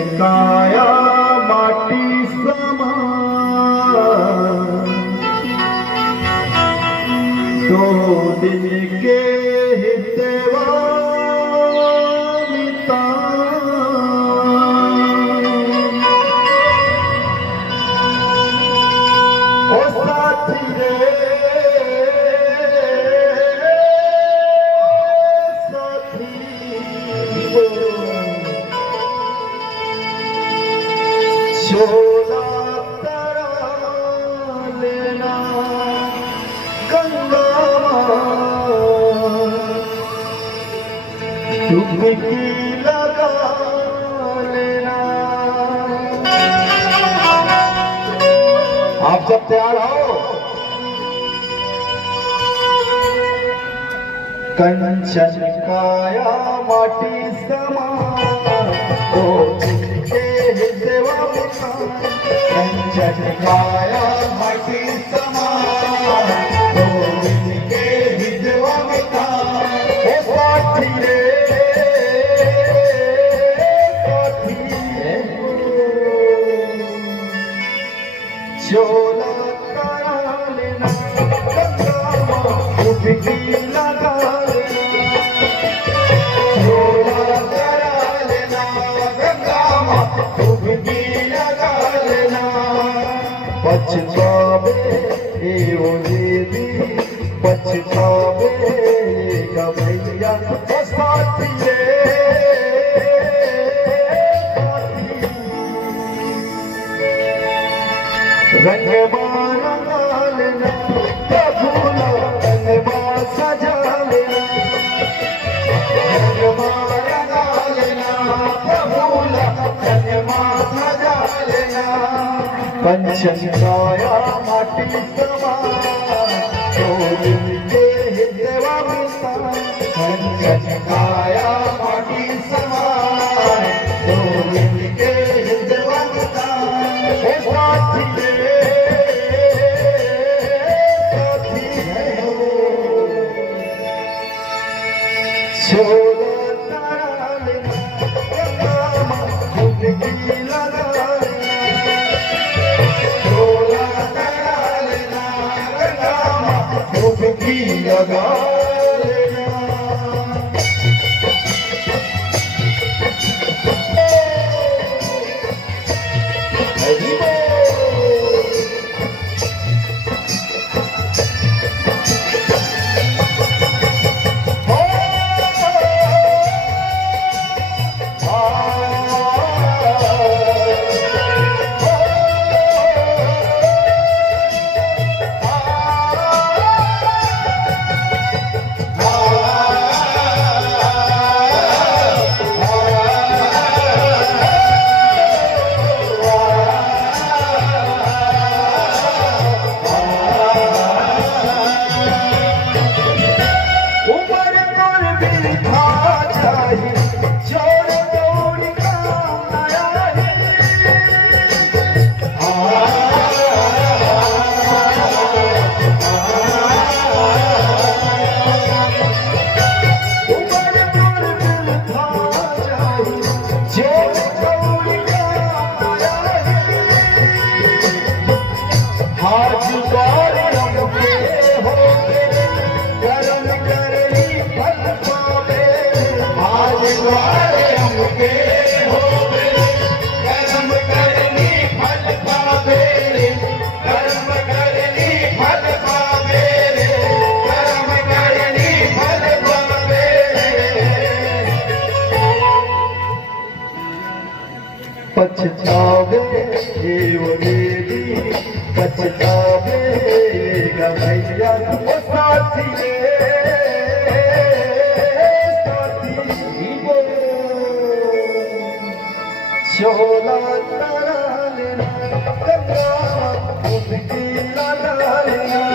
काया माटी समा दो दिन के हितवा मिता ओ साथी रे साथी छोला तरा लेना गंगा डुबकी लगा लेना। आप जब तैयार हो कंचन काया माटी समा कंचन काया माटी समा गोविंद के हिजवा मिता हे साथी रे साथी छोला करा लेना गंगा डुबकी लगा लेना छोला करा लेना गंगा डुबकी लगा लेना। पछतावे ओ देवी पछतावे का भैया ओ साथी रे रंगवा रंगा लेना फूला रंगवा सजा लेना रंगवा रंगा लेना फूला रंगवा सजा लेना। कंचन काया माटी समा गोविंद के हिजवा मिता कंचन काया माटी समा गोविंद के हिजवा मिता हे साथी रे साथी छोला तरा लेना गंगा डुबकी लगा डुबकी लगा लेना। पछतावे ओ देवी पछतावे का भैया ओ साथी रे साथी छोला तरा लेना गंगा डुबकी लगा लेना